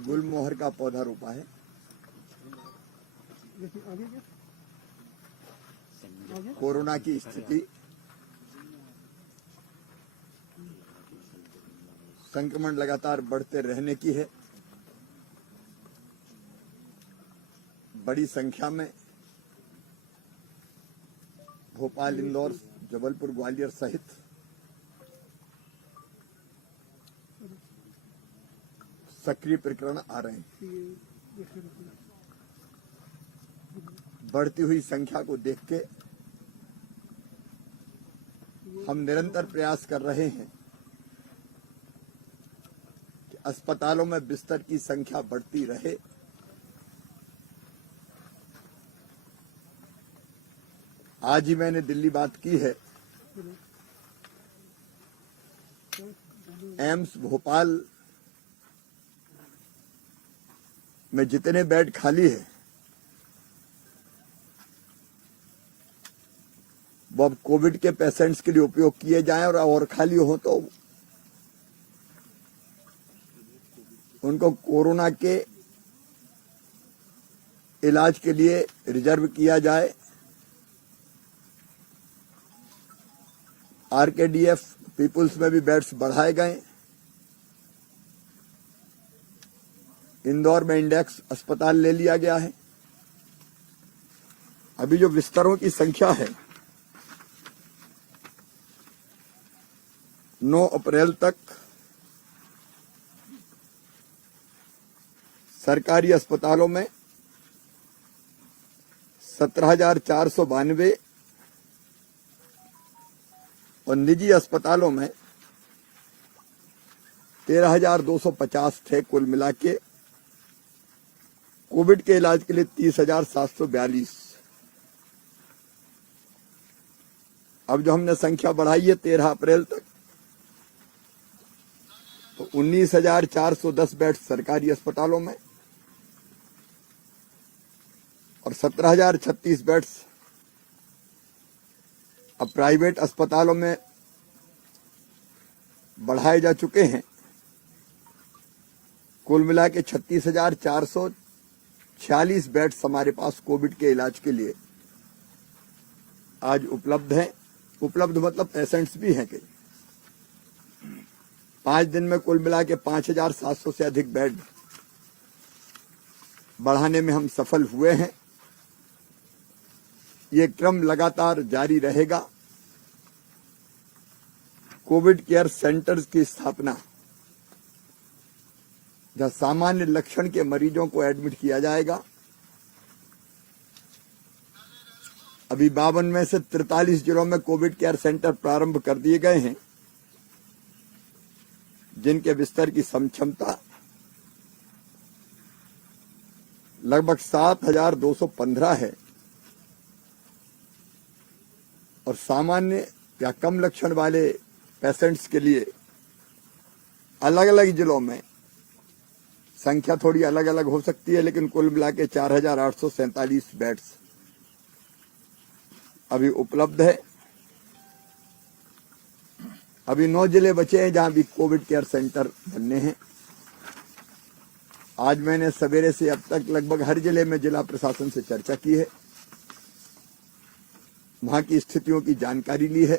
गुलमोहर का पौधा रोपा है। कोरोना की स्थिति, संक्रमण लगातार बढ़ते रहने की है। बड़ी संख्या में भोपाल, इंदौर, जबलपुर, ग्वालियर सहित सक्रिय प्रकरण आ रहे हैं। बढ़ती हुई संख्या को देख के हम निरंतर प्रयास कर रहे हैं कि अस्पतालों में बिस्तर की संख्या बढ़ती रहे। आज ही मैंने दिल्ली बात की है। एम्स भोपाल में जितने बेड खाली है वो अब कोविड के पेशेंट्स के लिए उपयोग किए जाएं और खाली हो तो उनको कोरोना के इलाज के लिए रिजर्व किया जाए। आरकेडीएफ पीपुल्स में भी बेड्स बढ़ाए गए। इंदौर में इंडेक्स अस्पताल ले लिया गया है। अभी जो बिस्तरों की संख्या है 9 अप्रैल तक सरकारी अस्पतालों में 17,492 और निजी अस्पतालों में 13,250 थे। कुल मिला के कोविड के इलाज के लिए 30,742। अब जो हमने संख्या बढ़ाई है 13 अप्रैल तक, तो 19,410 बेड सरकारी अस्पतालों में और 17,036 बेड्स अब प्राइवेट अस्पतालों में बढ़ाए जा चुके हैं। कुल मिला के 36,446 बेड्स हमारे पास कोविड के इलाज के लिए आज उपलब्ध हैं। उपलब्ध मतलब पेशेंट्स भी हैं। कई 5 दिन में कुल मिला के 5,700 से अधिक बेड बढ़ाने में हम सफल हुए हैं। ये क्रम लगातार जारी रहेगा। कोविड केयर सेंटर्स की स्थापना, जहां सामान्य लक्षण के मरीजों को एडमिट किया जाएगा। अभी 52 में से 43 जिलों में कोविड केयर सेंटर प्रारंभ कर दिए गए हैं, जिनके बिस्तर की क्षमता लगभग 7,215 है और सामान्य या कम लक्षण वाले पेशेंट्स के लिए अलग अलग जिलों में संख्या थोड़ी अलग अलग हो सकती है, लेकिन कुल मिला के 4,847 बेड्स अभी उपलब्ध है। अभी 9 जिले बचे हैं जहां भी कोविड केयर सेंटर बनने हैं। आज मैंने सवेरे से अब तक लगभग हर जिले में जिला प्रशासन से चर्चा की है, वहां की स्थितियों की जानकारी ली है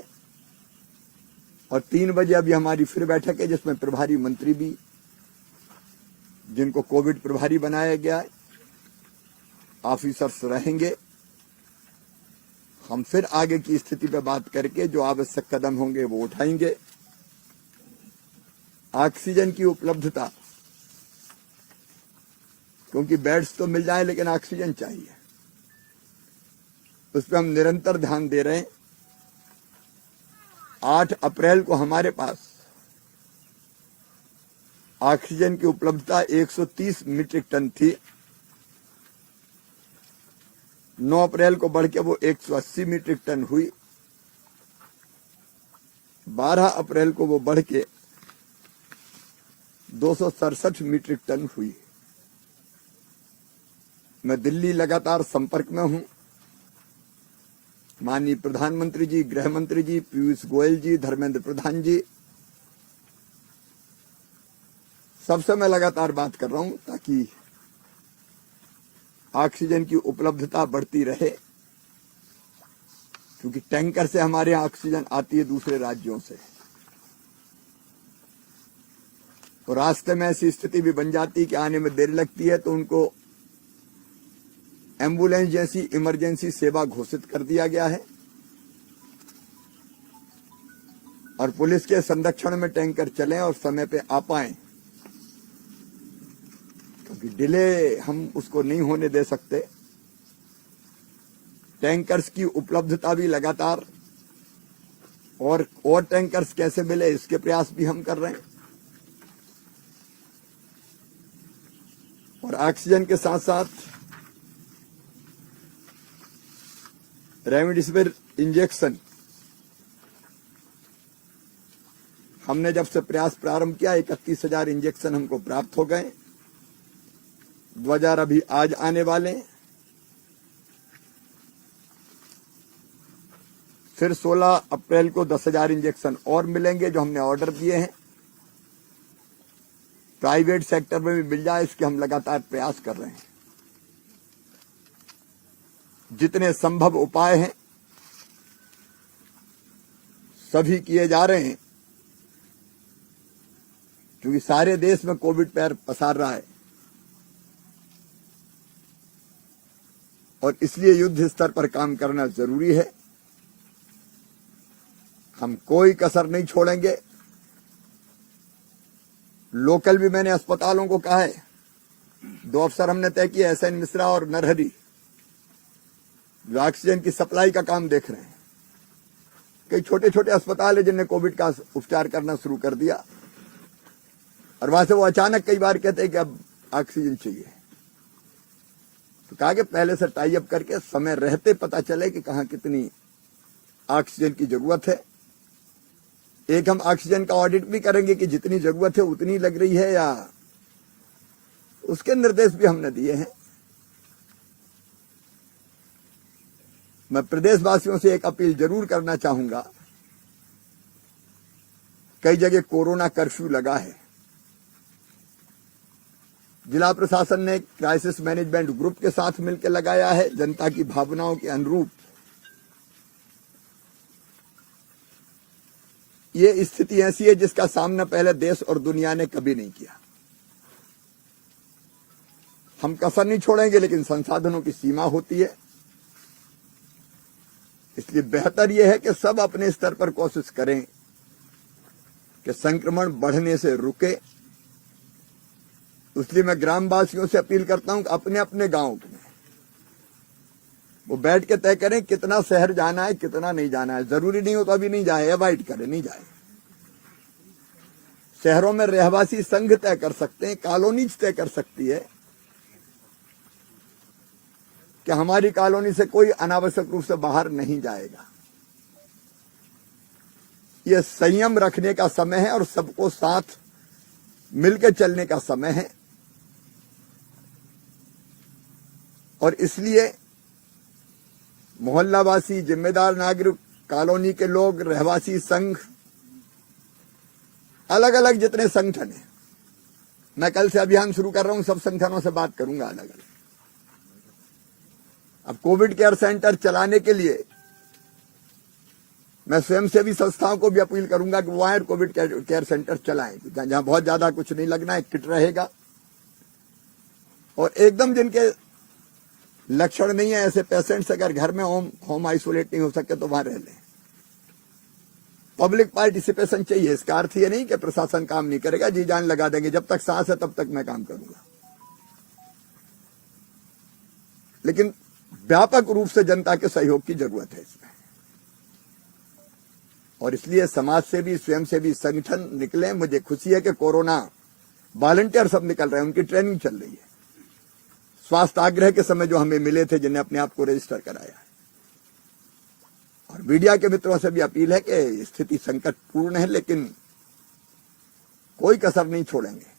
और 3 बजे अभी हमारी फिर बैठक है, जिसमें प्रभारी मंत्री भी, जिनको कोविड प्रभारी बनाया गया है, ऑफिसर्स रहेंगे। हम फिर आगे की स्थिति पर बात करके जो आवश्यक कदम होंगे वो उठाएंगे। ऑक्सीजन की उपलब्धता, क्योंकि बेड्स तो मिल जाए लेकिन ऑक्सीजन चाहिए, उस पर हम निरंतर ध्यान दे रहे हैं। 8 अप्रैल को हमारे पास ऑक्सीजन की उपलब्धता 130 मीट्रिक टन थी। 9 अप्रैल को बढ़ के वो 180 मीट्रिक टन हुई। 12 अप्रैल को वो बढ़ के 267 मीट्रिक टन हुई। मैं दिल्ली लगातार संपर्क में हूं। माननीय प्रधानमंत्री जी, गृह मंत्री जी, पीयूष गोयल जी, धर्मेंद्र प्रधान जी सबसे मैं लगातार बात कर रहा हूं ताकि ऑक्सीजन की उपलब्धता बढ़ती रहे, क्योंकि टैंकर से हमारे यहाँ ऑक्सीजन आती है दूसरे राज्यों से, और रास्ते में ऐसी स्थिति भी बन जाती है कि आने में देर लगती है तो उनको एम्बुलेंस जैसी इमरजेंसी सेवा घोषित कर दिया गया है, और पुलिस के संरक्षण में टैंकर चलें और समय पे आ पाएं, क्योंकि डिले हम उसको नहीं होने दे सकते। टैंकर्स की उपलब्धता भी लगातार और टैंकर्स कैसे मिले इसके प्रयास भी हम कर रहे हैं, और ऑक्सीजन के साथ साथ रेमडेसिविर इंजेक्शन हमने जब से प्रयास प्रारंभ किया 31,000 इंजेक्शन हमको प्राप्त हो गए। 2000 अभी आज आने वाले, फिर 16 अप्रैल को 10,000 इंजेक्शन और मिलेंगे जो हमने ऑर्डर दिए हैं। प्राइवेट सेक्टर में भी मिल जाए इसके हम लगातार प्रयास कर रहे हैं। जितने संभव उपाय हैं सभी किए जा रहे हैं, क्योंकि सारे देश में कोविड पैर पसार रहा है, और इसलिए युद्ध स्तर पर काम करना जरूरी है। हम कोई कसर नहीं छोड़ेंगे। लोकल भी मैंने अस्पतालों को कहा है, 2 अफसर हमने तय किए, एसएन मिश्रा और नरहरी, जो ऑक्सीजन की सप्लाई का काम देख रहे हैं। कई छोटे छोटे अस्पताल है जिनने कोविड का उपचार करना शुरू कर दिया, और वहां से वो अचानक कई बार कहते हैं कि अब ऑक्सीजन चाहिए, तो कहा कि पहले से टाई अप करके समय रहते पता चले कि कहां कितनी ऑक्सीजन की जरूरत है। एक हम ऑक्सीजन का ऑडिट भी करेंगे कि जितनी जरूरत है उतनी लग रही है या, उसके निर्देश भी हमने दिए हैं। मैं प्रदेशवासियों से एक अपील जरूर करना चाहूंगा। कई जगह कोरोना कर्फ्यू लगा है। जिला प्रशासन ने क्राइसिस मैनेजमेंट ग्रुप के साथ मिलकर लगाया है, जनता की भावनाओं के अनुरूप। ये स्थिति ऐसी है जिसका सामना पहले देश और दुनिया ने कभी नहीं किया। हम कसर नहीं छोड़ेंगे, लेकिन संसाधनों की सीमा होती है। इसलिए बेहतर यह है कि सब अपने स्तर पर कोशिश करें कि संक्रमण बढ़ने से रुके। इसलिए मैं ग्रामवासियों से अपील करता हूं कि अपने अपने गांव में वो बैठ के तय करें कितना शहर जाना है, कितना नहीं जाना है। जरूरी नहीं हो तो अभी नहीं जाए, अवॉइड करें, नहीं जाए। शहरों में रहवासी संघ तय कर सकते हैं, कॉलोनीज तय कर सकती है कि हमारी कॉलोनी से कोई अनावश्यक रूप से बाहर नहीं जाएगा। यह संयम रखने का समय है और सबको साथ मिलकर चलने का समय है, और इसलिए मोहल्लावासी, जिम्मेदार नागरिक, कॉलोनी के लोग, रहवासी संघ, अलग अलग जितने संगठन हैं, मैं कल से अभियान शुरू कर रहा हूं, सब संगठनों से बात करूंगा अलग अलग। अब कोविड केयर सेंटर चलाने के लिए मैं स्वयंसेवी संस्थाओं को भी अपील करूंगा कि वो आए कोविड केयर सेंटर चलाएं, जहां बहुत ज्यादा कुछ नहीं लगना है, किट रहेगा, और एकदम जिनके लक्षण नहीं है ऐसे पेशेंट्स अगर घर में होम आइसोलेट नहीं हो सके तो वहां रह लें। पब्लिक पार्टिसिपेशन चाहिए। इसका अर्थ ये नहीं कि प्रशासन काम नहीं करेगा, जी जान लगा देंगे, जब तक सांस है तब तक मैं काम करूंगा, लेकिन व्यापक रूप से जनता के सहयोग की जरूरत है इसमें। और इसलिए समाज से भी, स्वयं से भी संगठन निकले। मुझे खुशी है कि कोरोना वॉलंटियर सब निकल रहे हैं, उनकी ट्रेनिंग चल रही है। स्वास्थ्य आग्रह के समय जो हमें मिले थे, जिन्हें अपने आप को रजिस्टर कराया है। और मीडिया के मित्रों से भी अपील है कि स्थिति संकटपूर्ण है, लेकिन कोई कसर नहीं छोड़ेंगे।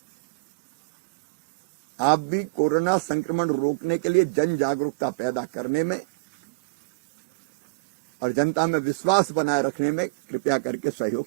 आप भी कोरोना संक्रमण रोकने के लिए जन जागरूकता पैदा करने में और जनता में विश्वास बनाए रखने में कृपया करके सहयोग